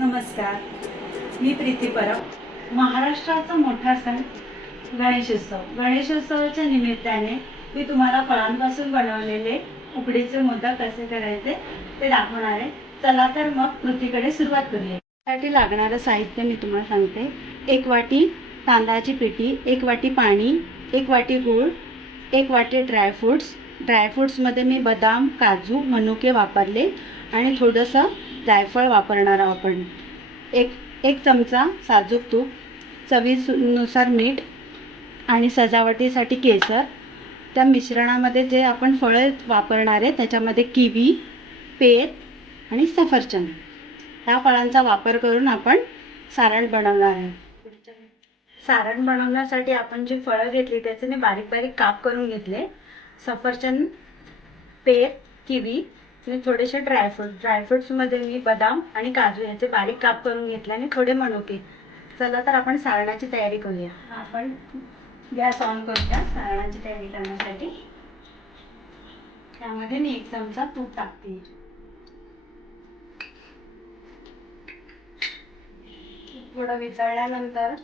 नमस्कार, मी प्रीती परब. महाराष्ट्राचा मोठा सण गणेशोत्सव. गणेशोत्सवाच्या निमित्ताने मी तुम्हाला फळांपासून बनवलेले उकडीचे मोदक कसे करायचे ते दाखवणार आहे. चला तर मग कृतीकडे सुरुवात करूया. त्यासाठी लागणारं साहित्य मी तुम्हाला सांगते. 1 वाटी तांदळाची पिठी, 1 वाटी पाणी, 1 वाटी गूळ, 1 वाटी ड्रायफ्रूट्स. ड्रायफ्रूट्समध्ये मी बदाम, काजू, मनुके वापरले आणि थोडंसं जायफळ वापरणार आहोत आपण. एक चमचा साजूक तूप, चवीनुसार मीठ आणि सजावटीसाठी केसर. त्या मिश्रणामध्ये जे आपण फळे वापरणार आहे त्याच्यामध्ये किवी, पेर आणि सफरचंद ह्या फळांचा वापर करून आपण सारण बनवणार आहे. सारण बनवण्यासाठी आपण जी फळं घेतली त्याचे मी बारीक बारीक काप करून घेतले. सफरचंद, पेर, किवी आणि थोडेसे ड्रायफ्रुट्समध्ये मी बदाम आणि काजू याचे बारीक काप करून घेतले आणि थोडे मनुके. चला तर आपण सारणाची तयारी करूया. आपण गॅस ऑन करूया सारणाची तयारी करण्यासाठी. त्यामध्ये मी 1 चमचा तूप टाकते. थोडं वितळल्यानंतर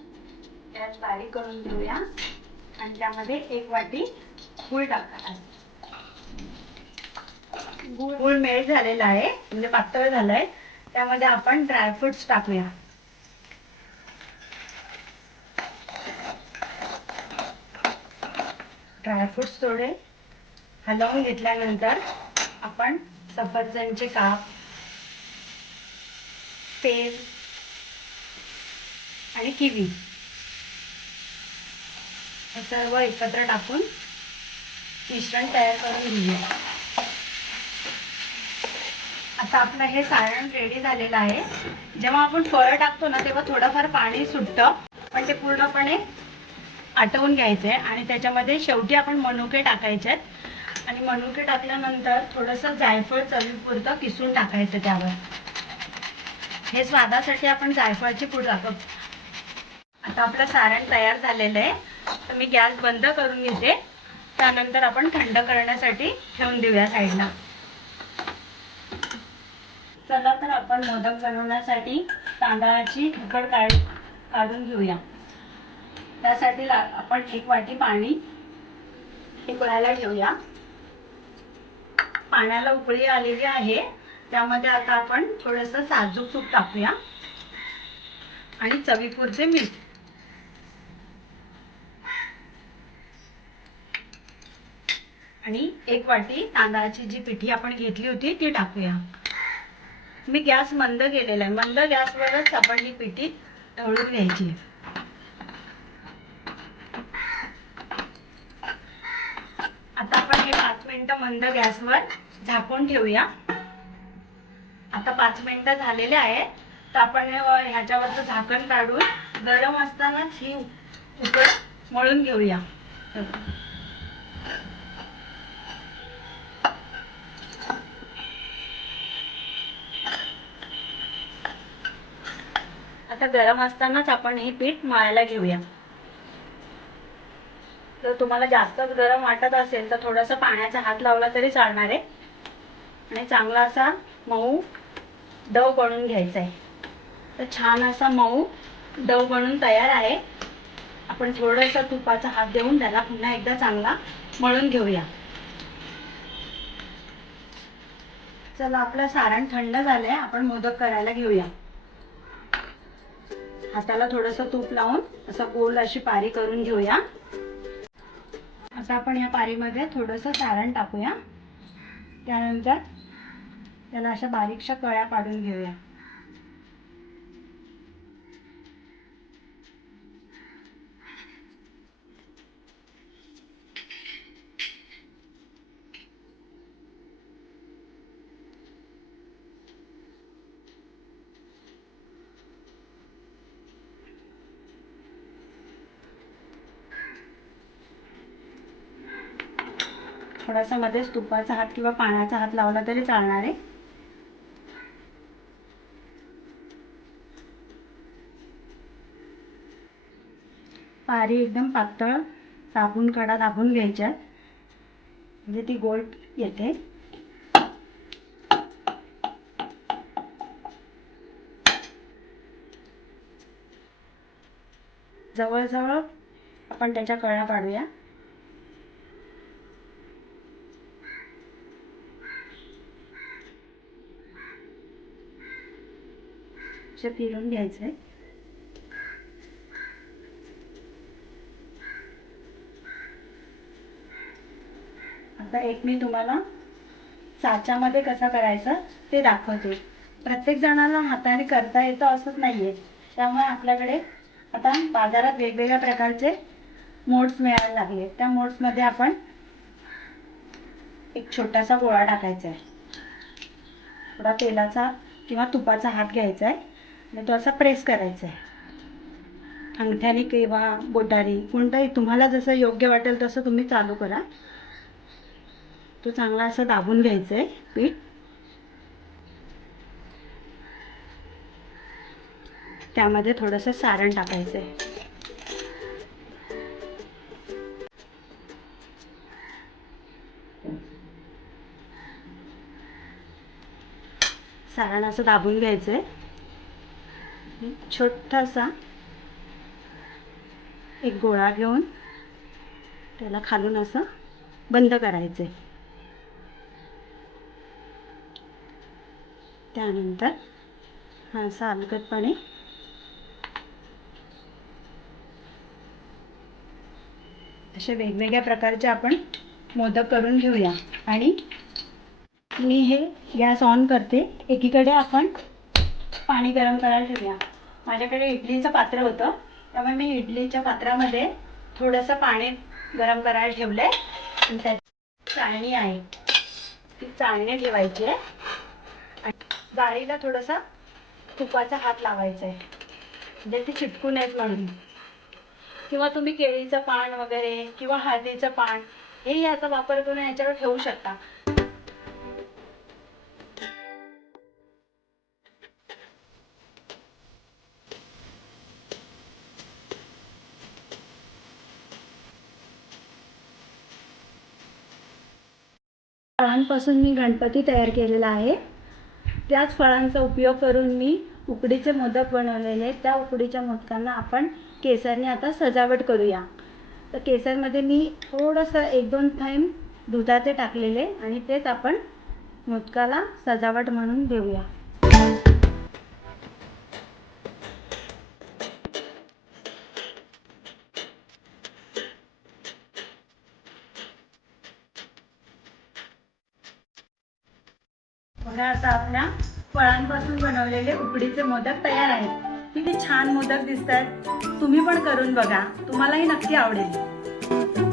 गॅस बारीक करून घेऊया आणि त्यामध्ये 1 वाटी गूळ टाकायचा. गूळ मेल्ट झालेला आहे, म्हणजे पातळ झालाय. त्यामध्ये आपण ड्रायफ्रुट्स टाकूया. ड्रायफ्रुट्स थोडे हलवून घेतल्यानंतर आपण सफरचंदचे काप, पेर आणि किवी हे सर्व एकत्र टाकून मिश्रण तयार करून घेऊया. आता आपलं हे सारण रेडी झालेलं आहे. जेव्हा आपण फळं टाकतो ना तेव्हा थोडंफार पाणी सुटतं, पण ते पूर्णपणे आटवून घ्यायचं आहे आणि त्याच्यामध्ये शेवटी आपण मनुके टाकायचे आहेत आणि मनुके टाकल्यानंतर थोडंसं जायफळ चवीपुरतं किसून टाकायचं त्यावर. हे स्वादासाठी आपण जायफळची पूड टाकतो. आता आपलं सारण तयार झालेलं आहे, तर मी गॅस बंद करून घेते. त्यानंतर आपण थंड करण्यासाठी ठेवून देऊया साईडला. चला तर आपण मोदक बनवण्यासाठी तांदळाची उकड काढून घेऊया. त्यासाठी आपण 1 वाटी पाणी उकळायला ठेवूया. पाण्याला उकळी आलेली आहे, त्यामध्ये आता आपण थोडंसं साजूक तूप टाकूया आणि चवीपुरते मीठ. आणि 1 वाटी तांदळाची जी पिठी आपण घेतली होती ती टाकूया. मी गॅस मंद केलेला आहे. मंद गॅसवरच आपण ही पिठी ढवळून घ्यायची. आता आपण हे 5 मिनिटं मंद गॅसवर झाकून ठेवूया. आता 5 मिनिटं झालेले आहेत, तर आपण ह्याच्यावरचं झाकण काढून गरम असतानाच ही उकड मळून घेऊया. आता गरम असतानाच आपण हे पीठ मळायला घेऊया. जर तुम्हाला जास्तच गरम वाटत असेल तर थोडासा पाण्याचा हात लावला तरी चालणार आहे आणि चांगला असा मऊ डव बनवून घ्यायचा आहे. तर छान असा मऊ डव बनवून तयार आहे. आपण थोडासा तुपाचा हात देऊन त्याला पुन्हा एकदा चांगला मळून घेऊया. चला आपलं सारण थंड झालंय, आपण मोदक करायला घेऊया. हाताला थोडंसं तूप लावून असं गोल अशी पारी करून घेऊया. आता आपण या पारीमध्ये थोडंसं सारण टाकूया. त्यानंतर त्याला अशा बारीकशा कळ्या पाडून घेऊया. थोडासा मध्येच तुपाचा हात किंवा पाण्याचा हात लावला तरी चालणार आहे. पारी एकदम पातळ दाबून कडा दाबून घ्यायच्या, म्हणजे ती गोल येते. जवळजवळ आपण त्याच्या कळ्या पाडूया. असे फिरून घ्यायचे. आता एक मी तुम्हाला साच्यामध्ये कसं करायचं ते दाखवते. प्रत्येक जणाला हाताने करता येतं असंच नाहीये, त्यामुळे आपल्याकडे आता बाजारात वेगवेगळ्या प्रकारचे मोड्स मिळायला लागले. त्या मोड्समध्ये आपण एक छोटासा गोळा टाकायचा आहे. थोडा तेलाचा किंवा तुपाचा हात घ्यायचा आहे आणि तो असा प्रेस करायचा आहे. अंगठ्याने किंवा बोटाने कोणताही तुम्हाला जसं योग्य वाटेल तसं तुम्ही चालू करा. तो चांगला असा दाबून घ्यायचा आहे पीठ. त्यामध्ये थोडंसं सारण टाकायचं आहे. सारण असं दाबून घ्यायचं आहे. छोटासा एक गोळा घेऊन त्याला खालून असं बंद करायचं आहे. त्यानंतर हा असा अलगदपणे असे वेगवेगळ्या प्रकारचे आपण मोदक करून घेऊया. आणि मी हे गॅस ऑन करते. एकीकडे आपण पाणी गरम करायला ठेवूया. माझ्याकडे इडलीचं पात्र होतं, त्यामुळे मी इडलीच्या पात्रामध्ये थोडंसं पाणी गरम करायला ठेवलं आहे. आणि त्यात चाळणी आहे, ती चाळणी ठेवायची आहे. आणि जाळीला थोडासा तुपाचा हात लावायचा आहे, म्हणजे ती चिटकू नयेत म्हणून. किंवा तुम्ही केळीचं पान वगैरे किंवा हळदीचं पान हे याचा वापर करून याच्यावर ठेवू शकता. फळांपासून मी गणपती तयार केलेला आहे. त्याच फळांचा उपयोग करून मी उकडीचे मोदक बनवलेले. त्या उकडीच्या मोदकांना आपण केसरने आता सजावट करूया. तर केसरमध्ये मी थोडंसं 1-2 थेंब दुधाचे टाकलेले आणि तेच आपण मोदकाला सजावट म्हणून देऊया. बघा, आता आपल्या फळांपासून बनवलेले उकडीचे मोदक तयार आहेत. किती छान मोदक दिसतात. तुम्ही पण करून बघा, तुम्हालाही नक्की आवडेल.